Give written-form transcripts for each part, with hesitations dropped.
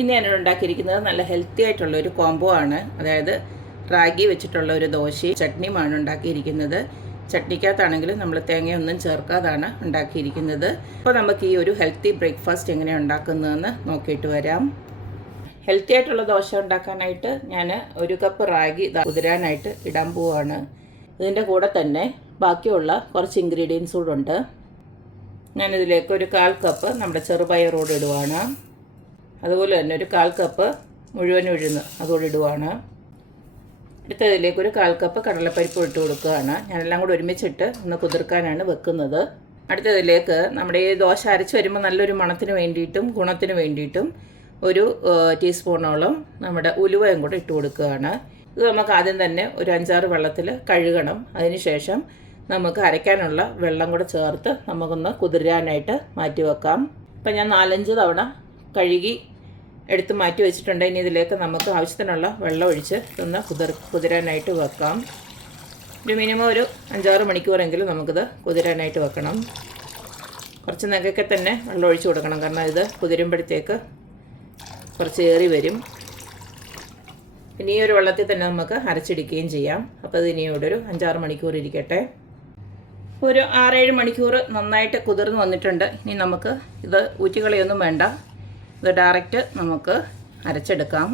ഇന്ന് ഞാനിവിടെ ഉണ്ടാക്കിയിരിക്കുന്നത് നല്ല ഹെൽത്തി ആയിട്ടുള്ള ഒരു കോംബോ ആണ്. അതായത് റാഗി വെച്ചിട്ടുള്ള ഒരു ദോശയും ചട്നിയുമാണ് ഉണ്ടാക്കിയിരിക്കുന്നത്. ചട്നിക്കകത്താണെങ്കിലും നമ്മൾ തേങ്ങയൊന്നും ചേർക്കാതാണ് ഉണ്ടാക്കിയിരിക്കുന്നത്. അപ്പോൾ നമുക്ക് ഈ ഒരു ഹെൽത്തി ബ്രേക്ക്ഫാസ്റ്റ് എങ്ങനെയാണ് ഉണ്ടാക്കുന്നതെന്ന് നോക്കിയിട്ട് വരാം. ഹെൽത്തി ആയിട്ടുള്ള ദോശ ഉണ്ടാക്കാനായിട്ട് ഞാൻ 1 കപ്പ് റാഗി കുതിരാനായിട്ട് ഇടാൻ പോവുകയാണ്. ഇതിൻ്റെ കൂടെ തന്നെ ബാക്കിയുള്ള കുറച്ച് ഇൻഗ്രീഡിയൻസ് കൂടെ ഉണ്ട്. ഞാനിതിലേക്ക് ഒരു 1/4 കപ്പ് നമ്മുടെ ചെറുപയർ കൂടെ ഇടുവാണ്. അതുപോലെ തന്നെ ഒരു 1/4 കപ്പ് മുഴുവൻ ഉഴുന്ന് അതുകൂടെ ഇടുവാണ്. അടുത്തതിലേക്ക് ഒരു 1/4 കപ്പ് കടലപ്പരിപ്പ് ഇട്ട് കൊടുക്കുകയാണ്. ഞാനെല്ലാം കൂടെ ഒരുമിച്ചിട്ട് ഒന്ന് കുതിർക്കാനാണ് വെക്കുന്നത്. അടുത്തതിലേക്ക് നമ്മുടെ ഈ ദോശ അരച്ച് വരുമ്പോൾ നല്ലൊരു മണത്തിന് വേണ്ടിയിട്ടും ഗുണത്തിന് വേണ്ടിയിട്ടും ഒരു ടീസ്പൂണോളം നമ്മുടെ ഉലുവയും കൂടെ ഇട്ട് കൊടുക്കുകയാണ്. ഇത് നമുക്ക് ആദ്യം തന്നെ ഒരു 5-6 വെള്ളത്തിൽ കഴുകണം. അതിനുശേഷം നമുക്ക് അരയ്ക്കാനുള്ള വെള്ളം കൂടെ ചേർത്ത് നമുക്കൊന്ന് കുതിരാനായിട്ട് മാറ്റി വെക്കാം. ഇപ്പം ഞാൻ 4-5 തവണ കഴുകി എടുത്ത് മാറ്റി വെച്ചിട്ടുണ്ട്. ഇനി ഇതിലേക്ക് നമുക്ക് ആവശ്യത്തിനുള്ള വെള്ളം ഒഴിച്ച് ഒന്ന് കുതിരാനായിട്ട് വെക്കാം. ഒരു മിനിമം ഒരു 5-6 മണിക്കൂറെങ്കിലും നമുക്കിത് കുതിരാനായിട്ട് വെക്കണം. കുറച്ച് നേരമൊക്കെ തന്നെ വെള്ളം ഒഴിച്ച് കൊടുക്കണം, കാരണം ഇത് കുതിരുമ്പോഴത്തേക്ക് കുറച്ച് ഏറി വരും. ഇനി ഈ ഒരു വെള്ളത്തിൽ തന്നെ നമുക്ക് അരച്ചെടുക്കുകയും ചെയ്യാം. അപ്പോൾ ഇത് ഇനി ഇവിടെ ഒരു 5-6 മണിക്കൂർ ഇരിക്കട്ടെ. ഒരു 6-7 മണിക്കൂർ നന്നായിട്ട് കുതിർന്ന് വന്നിട്ടുണ്ട്. ഇനി നമുക്ക് ഇത് ഊറ്റിക്കളയൊന്നും വേണ്ട, ഇത് ഡയറക്റ്റ് നമുക്ക് അരച്ചെടുക്കാം.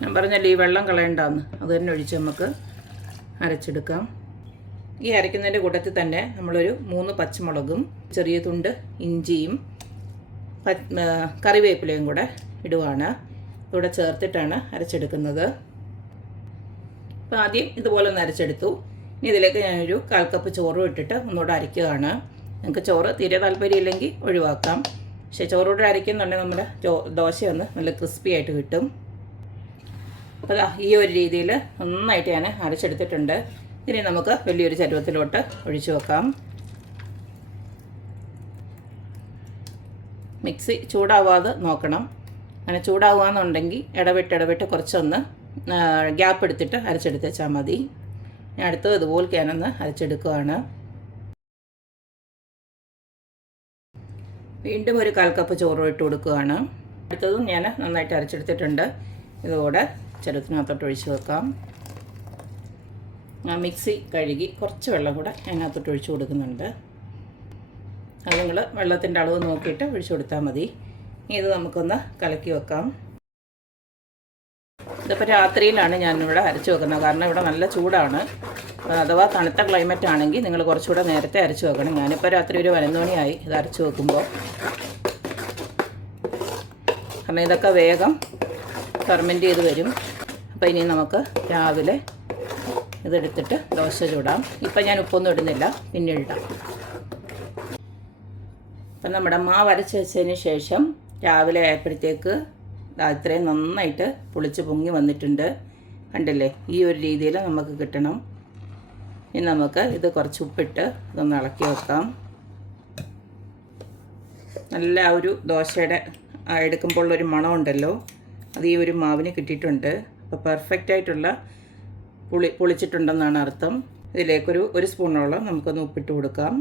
ഞാൻ പറഞ്ഞല്ലോ ഈ വെള്ളം കളയണ്ടാന്ന്, അത് തന്നെ ഒഴിച്ച് നമുക്ക് അരച്ചെടുക്കാം. ഈ അരയ്ക്കുന്നതിൻ്റെ കൂട്ടത്തിൽ തന്നെ നമ്മളൊരു 3 പച്ചമുളകും ചെറിയ തുണ്ട് ഇഞ്ചിയും കറിവേപ്പിലയും കൂടെ ഇടുവാണ്. ഇവിടെ ചേർത്തിട്ടാണ് അരച്ചെടുക്കുന്നത്. അപ്പോൾ ആദ്യം ഇതുപോലെ ഒന്ന് അരച്ചെടുത്തു. ഇനി ഇതിലേക്ക് ഞാനൊരു 1/4 കപ്പ് ചോറും ഇട്ടിട്ട് ഒന്നുകൂടെ അരയ്ക്കുകയാണ്. നിങ്ങൾക്ക് ചോറ് തീരെ താല്പര്യമില്ലെങ്കിൽ ഒഴിവാക്കാം. പക്ഷേ ചോറൂടെ അരയ്ക്കുന്നുണ്ടെങ്കിൽ നമ്മുടെ ദോശയൊന്ന് നല്ല ക്രിസ്പി ആയിട്ട് കിട്ടും. അപ്പോൾ ഈ ഒരു രീതിയിൽ നന്നായിട്ട് ഞാൻ അരച്ചെടുത്തിട്ടുണ്ട്. ഇനി നമുക്ക് വലിയൊരു ചരുവത്തിലോട്ട് ഒഴിച്ചു വെക്കാം. മിക്സി ചൂടാവാതെ നോക്കണം. അങ്ങനെ ചൂടാവുകയെന്നുണ്ടെങ്കിൽ ഇടവിട്ട് കുറച്ചൊന്ന് ഗ്യാപ്പ് എടുത്തിട്ട് അരച്ചെടുത്ത് വെച്ചാൽ മതി. ഞാൻ അടുത്തത് ഇതുപോലെ ഞാനൊന്ന് അരച്ചെടുക്കുകയാണ്. വീണ്ടും ഒരു 1/4 കപ്പ് ചോറ് ഇട്ട് കൊടുക്കുകയാണ്. അടുത്തതും ഞാൻ നന്നായിട്ട് അരച്ചെടുത്തിട്ടുണ്ട്. ഇതുകൂടെ ചെറുത്തിനകത്തോട്ട് ഒഴിച്ച് വെക്കാം. മിക്സി കഴുകി കുറച്ച് വെള്ളം കൂടെ അതിനകത്തോട്ട് ഒഴിച്ച് കൊടുക്കുന്നുണ്ട്. അത് നിങ്ങൾ വെള്ളത്തിൻ്റെ അളവ് നോക്കിയിട്ട് ഒഴിച്ച് കൊടുത്താൽ മതി. ഇത് നമുക്കൊന്ന് കലക്കി വെക്കാം. ഇതിപ്പോൾ രാത്രിയിലാണ് ഞാനിവിടെ അരച്ച് വെക്കുന്നത്, കാരണം ഇവിടെ നല്ല ചൂടാണ്. അഥവാ തണുത്ത ക്ലൈമറ്റ് ആണെങ്കിൽ നിങ്ങൾ കുറച്ചുകൂടെ നേരത്തെ അരച്ച് വെക്കണം. ഞാനിപ്പോൾ രാത്രി ഒരു 11 മണിയായി ഇത് അരച്ച് വെക്കുമ്പോൾ, കാരണം ഇതൊക്കെ വേഗം ഫെർമെൻറ്റ് ചെയ്ത് വരും. അപ്പോൾ ഇനി നമുക്ക് രാവിലെ ഇതെടുത്തിട്ട് ദോശ ചൂടാം. ഇപ്പം ഞാൻ ഉപ്പൊന്നും ഇടുന്നില്ല, പിന്നെ ഇടാം. അപ്പം നമ്മുടെ മാവ് അരച്ച് വെച്ചതിന് ശേഷം രാവിലെ ആയപ്പോഴത്തേക്ക് ഇത്രയും നന്നായിട്ട് പുളിച്ച് പൊങ്ങി വന്നിട്ടുണ്ട്. കണ്ടില്ലേ, ഈ ഒരു രീതിയിൽ നമുക്ക് കിട്ടണം. ഇനി നമുക്ക് ഇത് കുറച്ച് ഉപ്പിട്ട് ഇതൊന്ന് ഇളക്കി വെക്കാം. നല്ല ഒരു ദോശയുടെ എടുക്കുമ്പോൾ ഒരു മണമുണ്ടല്ലോ, അത് ഈ ഒരു മാവിന് കിട്ടിയിട്ടുണ്ട്. അപ്പോൾ പെർഫെക്റ്റ് ആയിട്ടുള്ള പുളിച്ചിട്ടുണ്ടെന്നാണ് അർത്ഥം. ഇതിലേക്കൊരു 1 സ്പൂണോളം നമുക്കൊന്ന് ഉപ്പിട്ട് കൊടുക്കാം.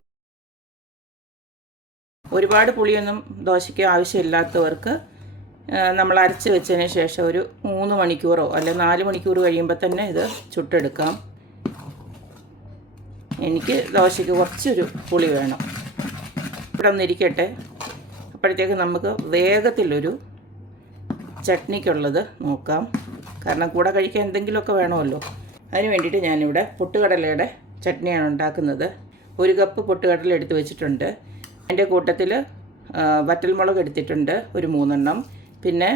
ഒരുപാട് പുളിയൊന്നും ദോശയ്ക്ക് ആവശ്യമില്ലാത്തവർക്ക് നമ്മൾ അരച്ച് വെച്ചതിന് ശേഷം ഒരു 3 മണിക്കൂറോ അല്ലെ 4 മണിക്കൂർ കഴിയുമ്പോൾ തന്നെ ഇത് ചുട്ടെടുക്കാം. എനിക്ക് ദോശയ്ക്ക് കുറച്ചൊരു പുളി വേണം. ഇവിടെ ഒന്നിരിക്കട്ടെ. അപ്പോഴത്തേക്ക് നമുക്ക് വേഗത്തിലൊരു ചട്നിക്കുള്ളത് നോക്കാം. കാരണം കൂടെ കഴിക്കാൻ എന്തെങ്കിലുമൊക്കെ വേണമല്ലോ. അതിന് വേണ്ടിയിട്ട് ഞാനിവിടെ പൊട്ടുകടലയുടെ ചട്നിയാണ് ഉണ്ടാക്കുന്നത്. 1 കപ്പ് പൊട്ടുകടല എടുത്ത് വെച്ചിട്ടുണ്ട്. അതിൻ്റെ കൂട്ടത്തിൽ വറ്റൽമുളക് എടുത്തിട്ടുണ്ട് ഒരു 3 എണ്ണം, പിന്നെ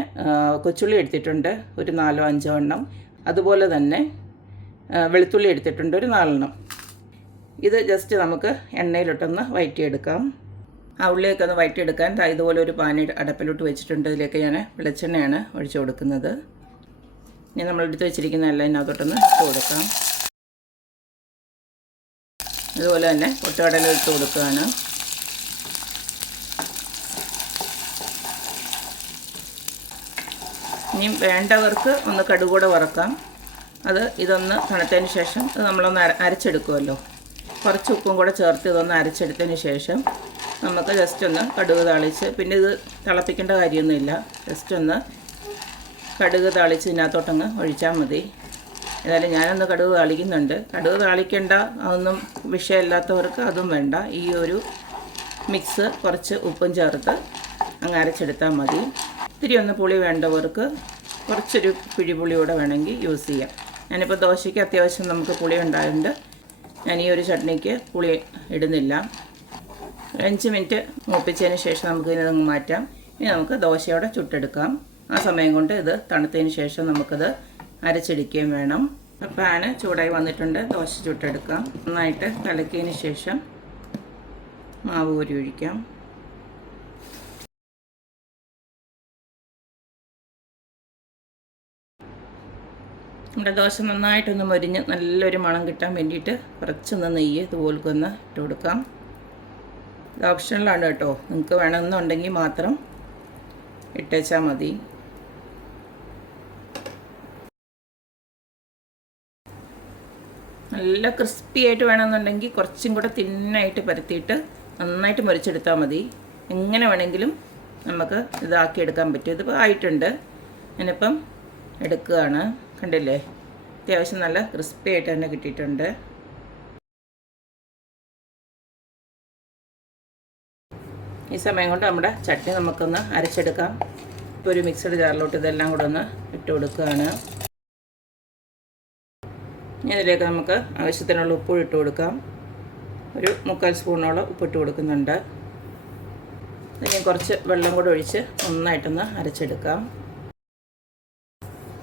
കൊച്ചുള്ളി എടുത്തിട്ടുണ്ട് ഒരു 4-5 എണ്ണം, അതുപോലെ തന്നെ വെളുത്തുള്ളി എടുത്തിട്ടുണ്ട് ഒരു 4 എണ്ണം. ഇത് ജസ്റ്റ് നമുക്ക് എണ്ണയിലിട്ടൊന്ന് വഴറ്റിയെടുക്കാം. ആ ഉള്ളിയൊക്കെ ഒന്ന് വഴറ്റിയെടുക്കാൻ ഇതുപോലെ ഒരു പാൻ അടപ്പിലോട്ട് വെച്ചിട്ടുണ്ട്. ഇതിലേക്ക് ഞാൻ വെളിച്ചെണ്ണയാണ് ഒഴിച്ചു കൊടുക്കുന്നത്. ഇനി നമ്മൾ എടുത്ത് വെച്ചിരിക്കുന്ന എല്ലാം ഇതിനകത്തോട്ടൊന്ന് ഇട്ട് കൊടുക്കാം. അതുപോലെ തന്നെ പൊട്ടുകടല ഇട്ട് കൊടുക്കുകയാണ്. ഇനി വേണ്ടവർക്ക് ഒന്ന് കടുകൂടെ വറക്കാം. ഇതൊന്ന് തണുത്തതിന് ശേഷം നമ്മളൊന്ന് അരച്ചെടുക്കുമല്ലോ, കുറച്ച് ഉപ്പും കൂടെ ചേർത്ത് ഇതൊന്ന് അരച്ചെടുത്തതിന് ശേഷം നമുക്ക് ജസ്റ്റ് ഒന്ന് കടുക് താളിച്ച്, പിന്നെ ഇത് തിളപ്പിക്കേണ്ട കാര്യമൊന്നുമില്ല, ജസ്റ്റ് ഒന്ന് കടുക് താളിച്ച് ഇതിനകത്തോട്ടങ്ങ് ഒഴിച്ചാൽ മതി. ഏതായാലും ഞാനൊന്ന് കടുക് താളിക്കുന്നുണ്ട്. കടുക് താളിക്കേണ്ട, അതൊന്നും വിഷയമില്ലാത്തവർക്ക് അതും വേണ്ട. ഈ ഒരു മിക്സ് കുറച്ച് ഉപ്പും ചേർത്ത് അങ്ങ് അരച്ചെടുത്താൽ മതി. ഇത്തിരി ഒന്ന് പുളി വേണ്ടവർക്ക് കുറച്ചൊരു പിഴിപുളിയോടെ വേണമെങ്കിൽ യൂസ് ചെയ്യാം. ഞാനിപ്പോൾ ദോശയ്ക്ക് അത്യാവശ്യം നമുക്ക് പുളി ഉണ്ടായതുകൊണ്ട് ഞാൻ ഈ ഒരു ചട്നിക്ക് പുളി ഇടുന്നില്ല. 5 മിനിറ്റ് മൂപ്പിച്ചതിന് ശേഷം നമുക്ക് ഇതിനകത്ത് മാറ്റാം. ഇനി നമുക്ക് ദോശയോടെ ചുട്ടെടുക്കാം. ആ സമയം കൊണ്ട് ഇത് തണുത്തതിന് ശേഷം നമുക്കത് അരച്ചെടുക്കുകയും വേണം. പാന് ചൂടായി വന്നിട്ടുണ്ട്. ദോശ ചുട്ടെടുക്കാം. നന്നായിട്ട് കലക്കിയതിന് ശേഷം മാവ് കോരി ഒഴിക്കാം. നമ്മുടെ ദോശ നന്നായിട്ടൊന്ന് മൊരിഞ്ഞ് നല്ലൊരു മണം കിട്ടാൻ വേണ്ടിയിട്ട് കുറച്ചൊന്ന് നെയ്യ് ഇതുപോലൊന്ന് ഇട്ട് കൊടുക്കാം. ഇത് ഓപ്ഷണലാണ് കേട്ടോ, നിങ്ങൾക്ക് വേണമെന്നുണ്ടെങ്കിൽ മാത്രം ഇട്ടേച്ചാൽ മതി. നല്ല ക്രിസ്പി ആയിട്ട് വേണമെന്നുണ്ടെങ്കിൽ കുറച്ചും കൂടെ തിന്നായിട്ട് പരത്തിയിട്ട് നന്നായിട്ട് മുറിച്ചെടുത്താൽ മതി. എങ്ങനെ വേണമെങ്കിലും നമുക്ക് ഇതാക്കിയെടുക്കാൻ പറ്റും. ഇതിപ്പോൾ ആയിട്ടുണ്ട്. ഞാനിപ്പം എടുക്കുകയാണ്. കണ്ടില്ലേ, അത്യാവശ്യം നല്ല ക്രിസ്പി ആയിട്ട് തന്നെ കിട്ടിയിട്ടുണ്ട്. ഈ സമയം കൊണ്ട് നമ്മുടെ ചട്നി നമുക്കൊന്ന് അരച്ചെടുക്കാം. ഇപ്പോൾ ഒരു മിക്സഡ് ജാറിലോട്ട് ഇതെല്ലാം കൂടെ ഒന്ന് ഇട്ട് കൊടുക്കുകയാണ്. ഇനി ഇതിലേക്ക് നമുക്ക് ആവശ്യത്തിനുള്ള ഉപ്പ് ഇട്ട് കൊടുക്കാം. ഒരു 3/4 സ്പൂണോളം ഉപ്പിട്ട് കൊടുക്കുന്നുണ്ട്. ഇനി കുറച്ച് വെള്ളം കൂടെ ഒഴിച്ച് നന്നായിട്ടൊന്ന് അരച്ചെടുക്കാം.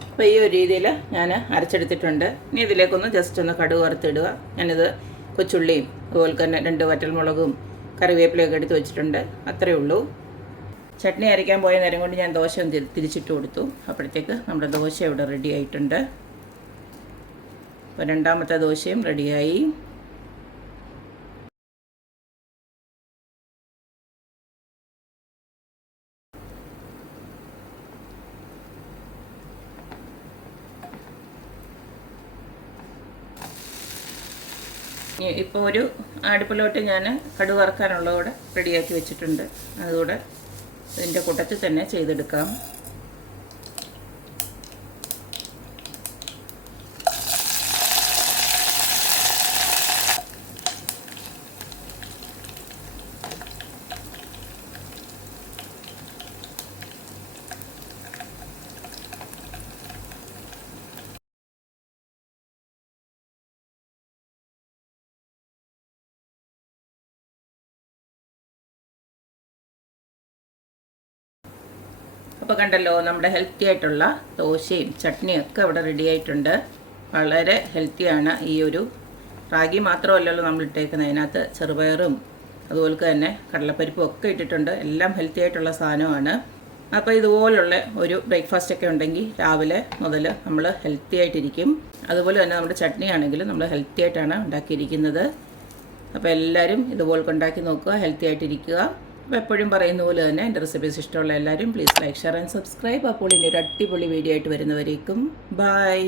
അപ്പോൾ ഈ ഒരു രീതിയിൽ ഞാൻ അരച്ചെടുത്തിട്ടുണ്ട്. ഇനി ഇതിലേക്കൊന്ന് ജസ്റ്റ് ഒന്ന് കടുക് വറുത്തിടുക. ഞാനിത് കൊച്ചുള്ളിയും അതുപോലെ തന്നെ 2 വറ്റൽമുളകും കറിവേപ്പിലയൊക്കെ എടുത്ത് വെച്ചിട്ടുണ്ട്. അത്രയേ ഉള്ളൂ. ചട്നി അരയ്ക്കാൻ പോയ നേരം കൊണ്ട് ഞാൻ ദോശ തിരിച്ചിട്ട് കൊടുത്തു. അപ്പോഴത്തേക്ക് നമ്മുടെ ദോശ ഇവിടെ റെഡി ആയിട്ടുണ്ട്. അപ്പോൾ രണ്ടാമത്തെ ദോശയും റെഡിയായി. ഇപ്പോൾ ഒരു അടുപ്പിലോട്ട് ഞാൻ കടുക് വറുക്കാനുള്ളതോടെ റെഡിയാക്കി വെച്ചിട്ടുണ്ട്. അതുകൂടെ ഇതിൻ്റെ കൂട്ടത്തിൽ തന്നെ ചെയ്തെടുക്കാം. അപ്പോൾ കണ്ടല്ലോ, നമ്മുടെ ഹെൽത്തി ആയിട്ടുള്ള ദോശയും ചട്നിയും ഒക്കെ ഇവിടെ റെഡി ആയിട്ടുണ്ട്. വളരെ ഹെൽത്തിയാണ്. ഈ ഒരു റാഗി മാത്രമല്ലല്ലോ നമ്മൾ ഇട്ടേക്കുന്നത്, അതിനകത്ത് ചെറുപയറും അതുപോലെ തന്നെ കടലപ്പരിപ്പും ഒക്കെ ഇട്ടിട്ടുണ്ട്. എല്ലാം ഹെൽത്തി ആയിട്ടുള്ള സാധനമാണ്. അപ്പോൾ ഇതുപോലുള്ള ഒരു ബ്രേക്ക്ഫാസ്റ്റൊക്കെ ഉണ്ടെങ്കിൽ രാവിലെ മുതൽ നമ്മൾ ഹെൽത്തി ആയിട്ടിരിക്കും. അതുപോലെ തന്നെ നമ്മുടെ ചട്നി ആണെങ്കിലും നമ്മൾ ഹെൽത്തി ആയിട്ടാണ് ഉണ്ടാക്കിയിരിക്കുന്നത്. അപ്പോൾ എല്ലാവരും ഇതുപോലെ ഉണ്ടാക്കി നോക്കുക, ഹെൽത്തി ആയിട്ടിരിക്കുക. അപ്പോൾ എപ്പോഴും പറയുന്ന പോലെ തന്നെ എൻ്റെ റെസിപ്പീസ് ഇഷ്ടമുള്ള എല്ലാവരും please like, share and subscribe. അപ്പോൾ ഇനി ഒരു അടിപൊളി വീഡിയോ ആയിട്ട് വരുന്നവരേക്കും ബൈ.